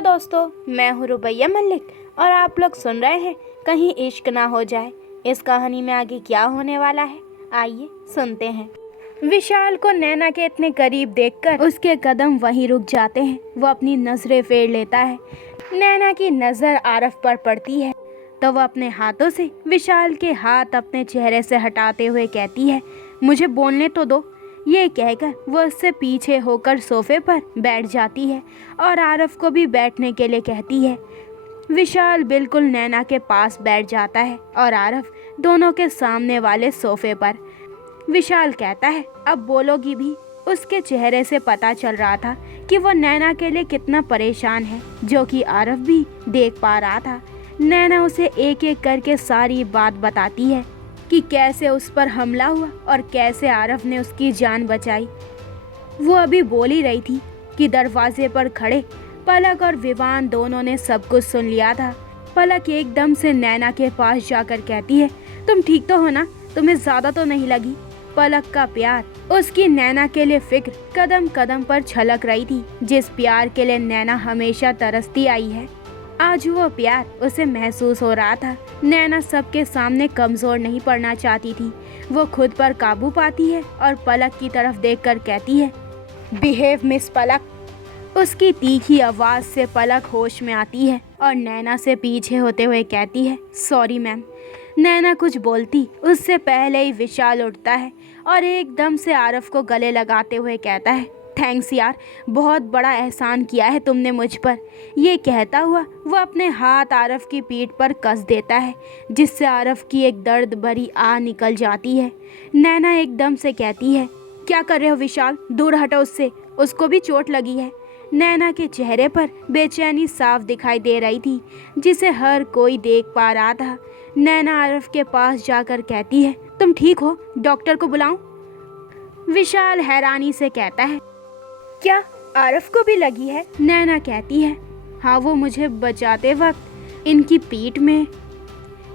Hello दोस्तों, मैं हूँ रुबैया मलिक और आप लोग सुन रहे हैं कहीं इश्क ना हो जाए। इस कहानी में आगे क्या होने वाला है, आइए सुनते हैं। विशाल को नैना के इतने करीब देखकर उसके कदम वहीं रुक जाते हैं। वो अपनी नजरें फेर लेता है। नैना की नज़र आरफ पर पड़ती है तो वह अपने हाथों से विशाल के हाथ अपने चेहरे से हटाते हुए कहती है, मुझे बोलने तो दो। ये कहकर वो उससे पीछे होकर सोफे पर बैठ जाती है और आरफ को भी बैठने के लिए कहती है। विशाल बिल्कुल नैना के पास बैठ जाता है और आरफ दोनों के सामने वाले सोफे पर। विशाल कहता है, अब बोलोगी भी। उसके चेहरे से पता चल रहा था कि वो नैना के लिए कितना परेशान है, जो कि आरफ भी देख पा रहा था। नैना उसे एक एक करके सारी बात बताती है कि कैसे उस पर हमला हुआ और कैसे आरफ ने उसकी जान बचाई। वो अभी बोल ही रही थी कि दरवाजे पर खड़े पलक और विवान दोनों ने सब कुछ सुन लिया था। पलक एकदम से नैना के पास जाकर कहती है, तुम ठीक तो हो ना? तुम्हें ज्यादा तो नहीं लगी? पलक का प्यार, उसकी नैना के लिए फिक्र कदम कदम पर छलक रही थी। जिस प्यार के लिए नैना हमेशा तरसती आई है, आज वो प्यार उसे महसूस हो रहा था। नैना सबके सामने कमजोर नहीं पड़ना चाहती थी। वो खुद पर काबू पाती है और पलक की तरफ देखकर कहती है, बिहेव मिस पलक। उसकी तीखी आवाज से पलक होश में आती है और नैना से पीछे होते हुए कहती है, सॉरी मैम। नैना कुछ बोलती उससे पहले ही विशाल उठता है और एकदम से आरफ को गले लगाते हुए कहता है, थैंक्स यार, बहुत बड़ा एहसान किया है तुमने मुझ पर। ये कहता हुआ वो अपने हाथ आरफ की पीठ पर कस देता है, जिससे आरफ की एक दर्द भरी आह निकल जाती है। नैना एकदम से कहती है, क्या कर रहे हो विशाल? दूर हटो उससे, उसको भी चोट लगी है। नैना के चेहरे पर बेचैनी साफ दिखाई दे रही थी, जिसे हर कोई देख पा रहा था। नैना आरफ के पास जाकर कहती है, तुम ठीक हो? डॉक्टर को बुलाऊं? विशाल हैरानी से कहता है, क्या आरफ को भी लगी है? नैना कहती है, हाँ, वो मुझे बचाते वक्त इनकी पीठ में।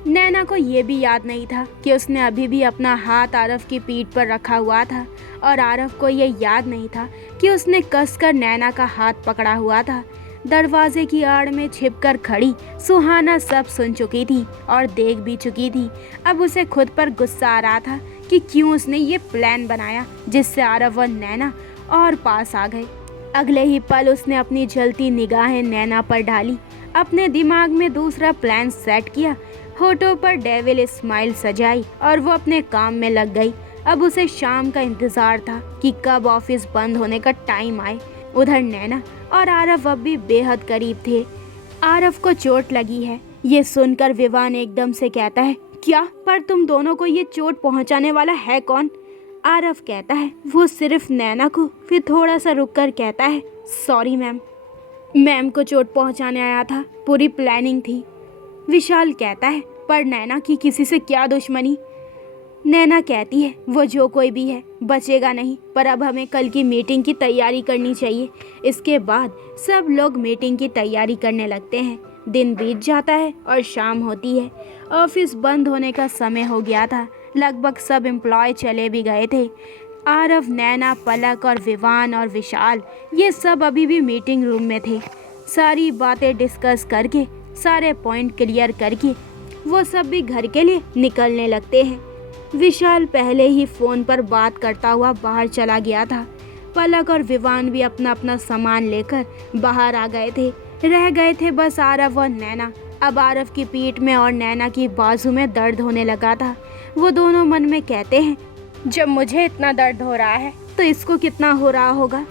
नैना को ये भी याद नहीं था कि उसने अभी भी अपना हाथ आरफ की पीठ पर रखा हुआ था और आरफ को ये याद नहीं था कि उसने कसकर नैना का हाथ पकड़ा हुआ था। दरवाजे की आड़ में छिपकर खड़ी सुहाना सब सुन चुकी थी और देख भी चुकी थी। अब उसे खुद पर गुस्सा आ रहा था कि क्यों उसने ये प्लान बनाया जिससे आरफ और नैना और पास आ गए। अगले ही पल उसने अपनी जलती निगाहें नैना पर डाली, अपने दिमाग में दूसरा प्लान सेट किया, होठों पर डेविल स्माइल सजाई और वो अपने काम में लग गई। अब उसे शाम का इंतजार था कि कब ऑफिस बंद होने का टाइम आए। उधर नैना और आरफ अब भी बेहद करीब थे। आरफ को चोट लगी है, ये सुनकर विवान एकदम से कहता है, क्या? पर तुम दोनों को ये चोट पहुंचाने वाला है कौन? आरफ कहता है, वो सिर्फ नैना को। फिर थोड़ा सा रुककर कहता है, सॉरी मैम, मैम को चोट पहुंचाने आया था, पूरी प्लानिंग थी। विशाल कहता है, पर नैना की किसी से क्या दुश्मनी? नैना कहती है, वो जो कोई भी है बचेगा नहीं, पर अब हमें कल की मीटिंग की तैयारी करनी चाहिए। इसके बाद सब लोग मीटिंग की तैयारी करने लगते हैं। दिन बीत जाता है और शाम होती है। ऑफिस बंद होने का समय हो गया था। लगभग सब एम्प्लॉय चले भी गए थे। आरफ, नैना, पलक और विवान और विशाल, ये सब अभी भी मीटिंग रूम में थे। सारी बातें डिस्कस करके, सारे पॉइंट क्लियर करके वो सब भी घर के लिए निकलने लगते हैं। विशाल पहले ही फ़ोन पर बात करता हुआ बाहर चला गया था। पलक और विवान भी अपना अपना सामान लेकर बाहर आ गए थे। रह गए थे बस आरफ और नैना। अब आरफ की पीठ में और नैना की बाजू में दर्द होने लगा था। वो दोनों मन में कहते हैं, जब मुझे इतना दर्द हो रहा है तो इसको कितना हो रहा होगा।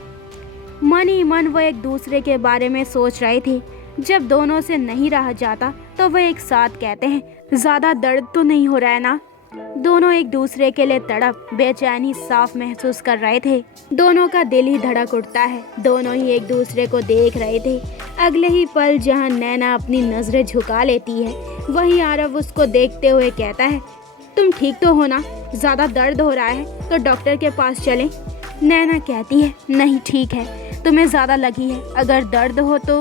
मन ही मन वो एक दूसरे के बारे में सोच रहे थे। जब दोनों से नहीं रहा जाता तो वह एक साथ कहते हैं, ज़्यादा दर्द तो नहीं हो रहा है ना? दोनों एक दूसरे के लिए तड़प, बेचैनी साफ महसूस कर रहे थे। दोनों का दिल ही धड़क उठता है। दोनों ही एक दूसरे को देख रहे थे। अगले ही पल जहां नैना अपनी नजरें झुका लेती है, वहीं आरव उसको देखते हुए कहता है, तुम ठीक तो हो ना? ज़्यादा दर्द हो रहा है तो डॉक्टर के पास चलें। नैना कहती है, नहीं ठीक है, तुम्हें ज़्यादा लगी है, अगर दर्द हो तो।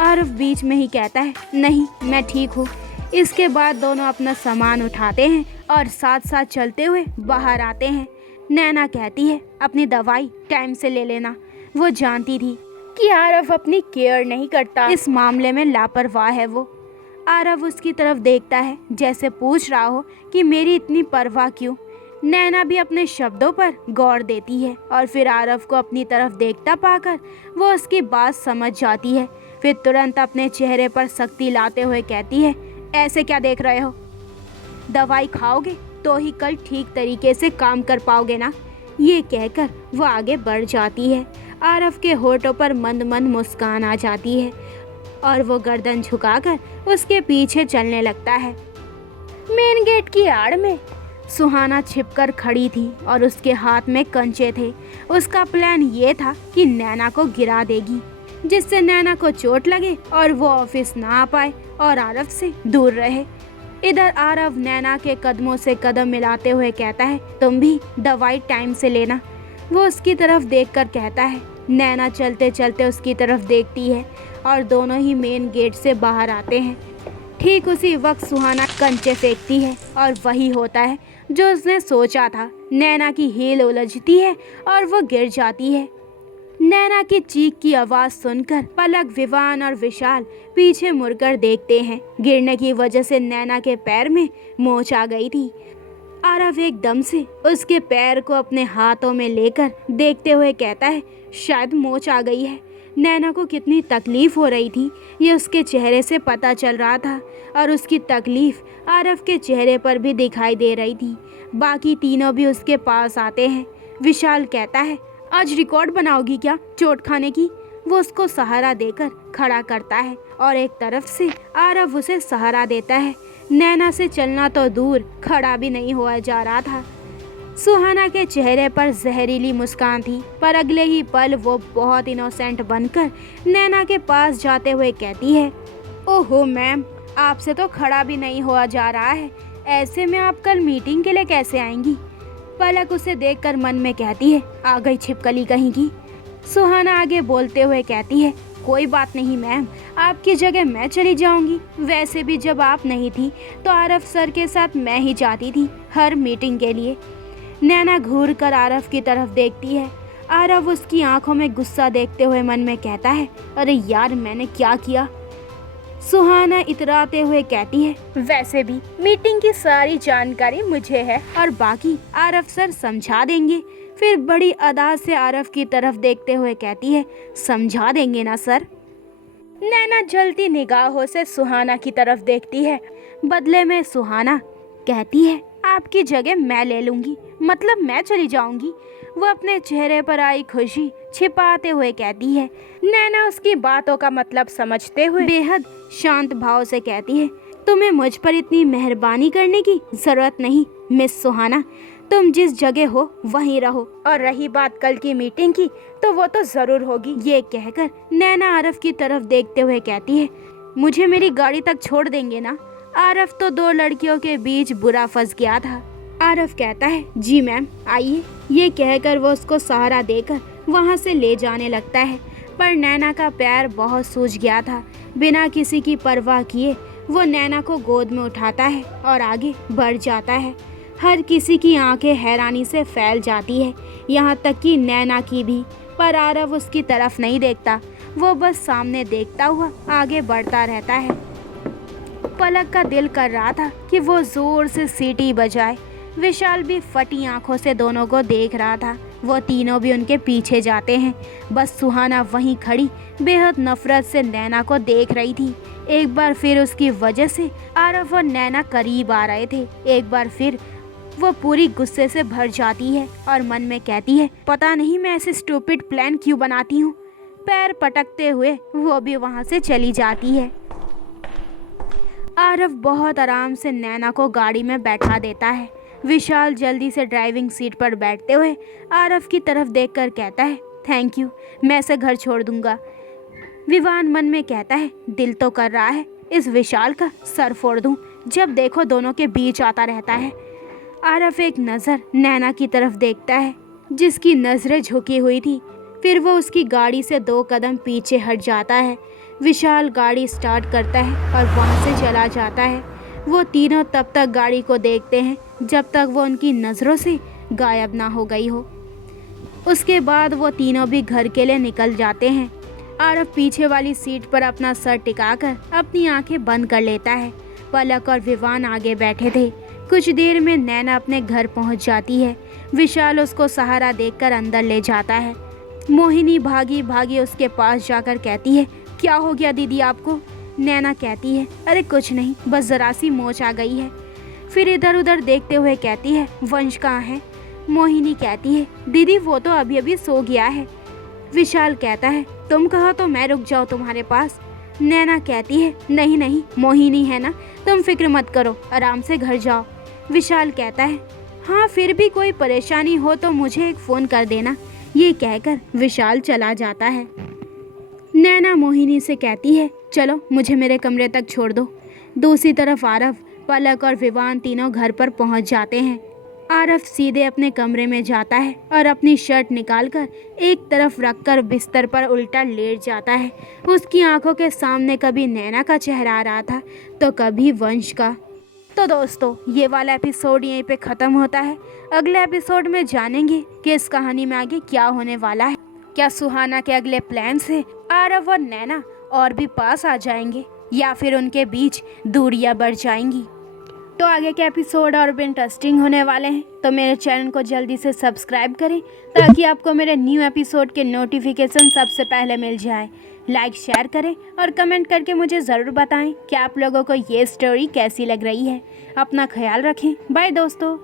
आरव बीच में ही कहता है, नहीं मैं ठीक हूँ। इसके बाद दोनों अपना सामान उठाते हैं और साथ साथ चलते हुए बाहर आते हैं। नैना कहती है, अपनी दवाई टाइम से ले लेना। वो जानती थी कि आरव अपनी केयर नहीं करता, इस मामले में लापरवाह है वो। आरव उसकी तरफ देखता है जैसे पूछ रहा हो कि मेरी इतनी परवाह क्यों। नैना भी अपने शब्दों पर गौर देती है और फिर आरव को अपनी तरफ देखता पाकर वो उसकी बात समझ जाती है। फिर तुरंत अपने चेहरे पर सख्ती लाते हुए कहती है, ऐसे क्या देख रहे हो? दवाई खाओगे तो ही कल ठीक तरीके से काम कर पाओगे ना। ये कहकर वो आगे बढ़ जाती है। आरव के होठों पर मंद मंद मुस्कान आ जाती है और वो गर्दन झुकाकर उसके पीछे चलने लगता है। मेन गेट की आड़ में सुहाना छिपकर खड़ी थी और उसके हाथ में कंचे थे। उसका प्लान ये था कि नैना को गिरा देगी, जिससे नैना को चोट लगे और वो ऑफिस ना आ पाए और आरव से दूर रहे। इधर आरव नैना के कदमों से कदम मिलाते हुए कहता है, तुम भी दवाई टाइम से लेना। वो उसकी तरफ देखकर कहता है। नैना चलते चलते उसकी तरफ देखती है और दोनों ही मेन गेट से बाहर आते हैं। ठीक उसी वक्त सुहाना कंचे फेंकती है और वही होता है जो उसने सोचा था। नैना की हील उलझती है और वो गिर जाती है। नैना की चीख की आवाज सुनकर पलक, विवान और विशाल पीछे मुड़कर देखते हैं। गिरने की वजह से नैना के पैर में मोच आ गई थी। आरव एकदम से उसके पैर को अपने हाथों में लेकर देखते हुए कहता है, शायद मोच आ गई है। नैना को कितनी तकलीफ हो रही थी ये उसके चेहरे से पता चल रहा था और उसकी तकलीफ आरव के चेहरे पर भी दिखाई दे रही थी। बाकी तीनों भी उसके पास आते हैं। विशाल कहता है, आज रिकॉर्ड बनाओगी क्या चोट खाने की? वो उसको सहारा देकर खड़ा करता है और एक तरफ से आरव उसे सहारा देता है। नैना से चलना तो दूर, खड़ा भी नहीं हुआ जा रहा था। सुहाना के चेहरे पर जहरीली मुस्कान थी, पर अगले ही पल वो बहुत इनोसेंट बनकर नैना के पास जाते हुए कहती है, ओहो मैम, आपसे तो खड़ा भी नहीं हुआ जा रहा है। ऐसे में आप कल मीटिंग के लिए कैसे आएंगी? पलक उसे देखकर मन में कहती है, आ गई छिपकली कहीं की। सुहाना आगे बोलते हुए कहती है, कोई बात नहीं मैम, आपकी जगह मैं चली जाऊंगी। वैसे भी जब आप नहीं थी तो आरव सर के साथ मैं ही जाती थी हर मीटिंग के लिए। नैना घूर कर आरव की तरफ देखती है। आरव उसकी आंखों में गुस्सा देखते हुए मन में कहता है, अरे यार मैंने क्या किया? सुहाना इतराते हुए कहती है, वैसे भी मीटिंग की सारी जानकारी मुझे है और बाकी आरव सर समझा देंगे। फिर बड़ी अदा से आरव की तरफ देखते हुए कहती है, समझा देंगे ना सर? नैना जलती निगाहों से सुहाना की तरफ देखती है। बदले में सुहाना कहती है, आपकी जगह मैं ले लूंगी, मतलब मैं चली जाऊंगी। वो अपने चेहरे पर आई खुशी छिपाते हुए कहती है। नैना उसकी बातों का मतलब समझते हुए बेहद शांत भाव से कहती है, तुम्हें मुझ पर इतनी मेहरबानी करने की जरूरत नहीं मिस सुहाना। तुम जिस जगह हो वहीं रहो, और रही बात कल की मीटिंग की तो वो तो जरूर होगी। ये कहकर नैना आरव की तरफ देखते हुए कहती है, मुझे मेरी गाड़ी तक छोड़ देंगे ना? आरव तो दो लड़कियों के बीच बुरा फंस गया था। आरव कहता है, जी मैम आइए। ये कहकर वो उसको सहारा देकर वहाँ से ले जाने लगता है, पर नैना का पैर बहुत सूज गया था। बिना किसी की परवाह किए वो नैना को गोद में उठाता है और आगे बढ़ जाता है। हर किसी की आंखें हैरानी से फैल जाती है, यहाँ तक कि नैना की भी। पर आरव उसकी तरफ नहीं देखता, वो बस सामने देखता हुआ आगे बढ़ता रहता है। पलक का दिल कर रहा था कि वो जोर से सीटी बजाए। विशाल भी फटी आंखों से दोनों को देख रहा था। वो तीनों भी उनके पीछे जाते हैं। बस सुहाना वहीं खड़ी बेहद नफरत से नैना को देख रही थी। एक बार फिर उसकी वजह से आरव और नैना करीब आ रहे थे। एक बार फिर वो पूरी गुस्से से भर जाती है और मन में कहती है, पता नहीं मैं ऐसे स्टूपिड प्लान क्यों बनाती हूँ। पैर पटकते हुए वो भी वहाँ से चली जाती है। आरव बहुत आराम से नैना को गाड़ी में बैठा देता है। विशाल जल्दी से ड्राइविंग सीट पर बैठते हुए आरव की तरफ देखकर कहता है, थैंक यू, मैं इसे घर छोड़ दूंगा। विवान मन में कहता है, दिल तो कर रहा है इस विशाल का सर फोड़ दूं, जब देखो दोनों के बीच आता रहता है। आरव एक नज़र नैना की तरफ देखता है, जिसकी नज़रें झुकी हुई थी। फिर वो उसकी गाड़ी से 2 कदम पीछे हट जाता है। विशाल गाड़ी स्टार्ट करता है और वहाँ से चला जाता है। वो तीनों तब तक गाड़ी को देखते हैं जब तक वो उनकी नज़रों से गायब ना हो गई हो। उसके बाद वो तीनों भी घर के लिए निकल जाते हैं। आरव पीछे वाली सीट पर अपना सर टिकाकर अपनी आंखें बंद कर लेता है। पलक और विवान आगे बैठे थे। कुछ देर में नैना अपने घर पहुंच जाती है। विशाल उसको सहारा देकर अंदर ले जाता है। मोहिनी भागी भागी उसके पास जाकर कहती है, क्या हो गया दीदी आपको? नैना कहती है, अरे कुछ नहीं, बस जरा सी मोच आ गई है। फिर इधर उधर देखते हुए कहती है, वंश कहाँ है? मोहिनी कहती है, दीदी वो तो अभी अभी सो गया है। विशाल कहता है, तुम कहो तो मैं रुक जाऊँ तुम्हारे पास? नैना कहती है, नहीं नहीं, मोहिनी है ना, तुम फिक्र मत करो, आराम से घर जाओ। विशाल कहता है, हाँ फिर भी कोई परेशानी हो तो मुझे एक फ़ोन कर देना। ये कहकर विशाल चला जाता है। नैना मोहिनी से कहती है, चलो मुझे मेरे कमरे तक छोड़ दो। दूसरी तरफ आरव, पलक और विवान तीनों घर पर पहुंच जाते हैं। आरव सीधे अपने कमरे में जाता है और अपनी शर्ट निकालकर एक तरफ रखकर बिस्तर पर उल्टा लेट जाता है। उसकी आंखों के सामने कभी नैना का चेहरा आ रहा था तो कभी वंश का। तो दोस्तों, ये वाला एपिसोड यहीं पे ख़त्म होता है। अगले एपिसोड में जानेंगे कि इस कहानी में आगे क्या होने वाला है। क्या सुहाना के अगले प्लान से आरव और नैना और भी पास आ जाएंगे या फिर उनके बीच दूरियां बढ़ जाएंगी? तो आगे के एपिसोड और भी इंटरेस्टिंग होने वाले हैं, तो मेरे चैनल को जल्दी से सब्सक्राइब करें ताकि आपको मेरे न्यू एपिसोड के नोटिफिकेशन सबसे पहले मिल जाए। लाइक शेयर करें और कमेंट करके मुझे ज़रूर बताएं कि आप लोगों को ये स्टोरी कैसी लग रही है। अपना ख्याल रखें। बाय दोस्तों।